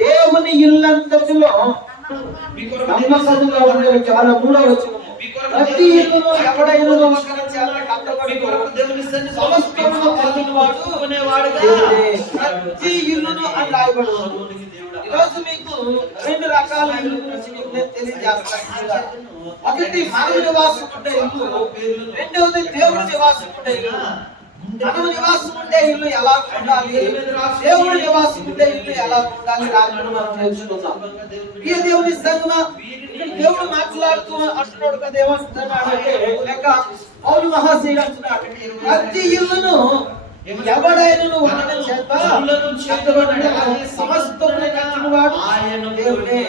దేవుని ఇల్లంతటిలో నమ్మకంగా ఉండే చాలా 3వ వచనము. ప్రతి ఇల్లులో ఎవడైనా ఒకరి చేత కట్టబడి దేవుని సమస్తమును పొందుకునేవాడుగా ప్రతి ఇల్లును అని రాయబడి ఉంది. ఈరోజు మీకు 2 రకాల ఇల్లు గురించి మీకు నేను తెలియజేస్తాను. ఒకటి మానవ నివాసం ఉండే ఇల్లు, రెండవది దేవుడి నివాసం ఉండే ఇల్లు. మానవ నివాసం ఉండే ఇల్లు ఎలా ఉండాలి, దేవుడి నివాసం ఉండే ఇల్లు ఎలా ఉండాలి రాజును మనం తెలుసుకుందాం. ఈ దేవుని సంగమా దేవుడు మాట్లాడుతూ అంటున్నాడు కదా, ఏమంటున్నాడంటే లేక పౌలు మహాశయుడు అంటున్నాడు, ప్రతి ఇల్లును ఎవడైనా ఉండడం చేత సమస్తమును కట్టినవాడు ఆయన దేవుడే.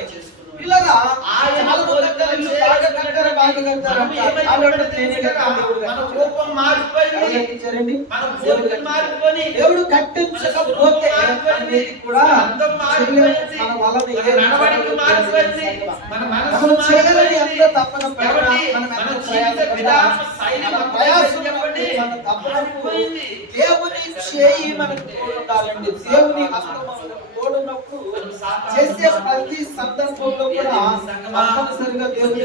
ఇలాగా ఆయన దేవుడు కట్టించకపోతే కూడా చేయగలని ఎంతో తప్పన దేవుని చేయి మనకు తోడుండాలండి. దేవుని హస్తం తోడున్నప్పుడు చేసే ప్రతి సందర్భంలో కూడా తప్పనిసరిగా దేవుని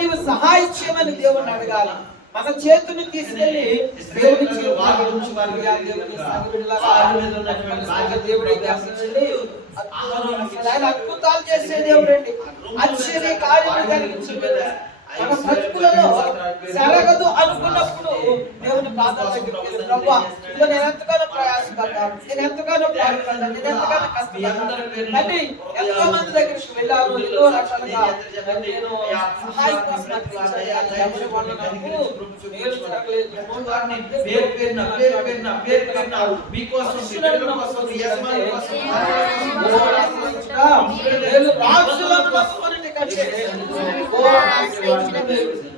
నీవు సహాయం చేయమని దేవుని అడగాలి. మన చేతుని తీసుకెళ్లి దేవుని ఆయన అద్భుతాలు చేసే దేవుడు అండి. ఆశ్చర్య కార్యాలు జరిగించే మన బ్రతుకులలో జరగదు అనుకున్నప్పుడు దేవుని పాదాల దగ్గరికి ప్రభువా నేను ఎంతగానో ప్రయాసపడ్డాను, నేను ఎంతగానో పాడుపడ్డాను, నేను ఎంతగానో కష్టపడ్డాను, కానీ ఎంతో మంది దగ్గరికి వెళ్ళాను, ఎన్నో రకాలుగా నేను సహాయం కోసం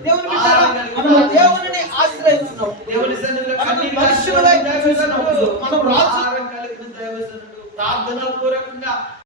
దేవుని ఆశ్రయించినప్పుడు, దేవుని మనుషులుగా చూసినప్పుడు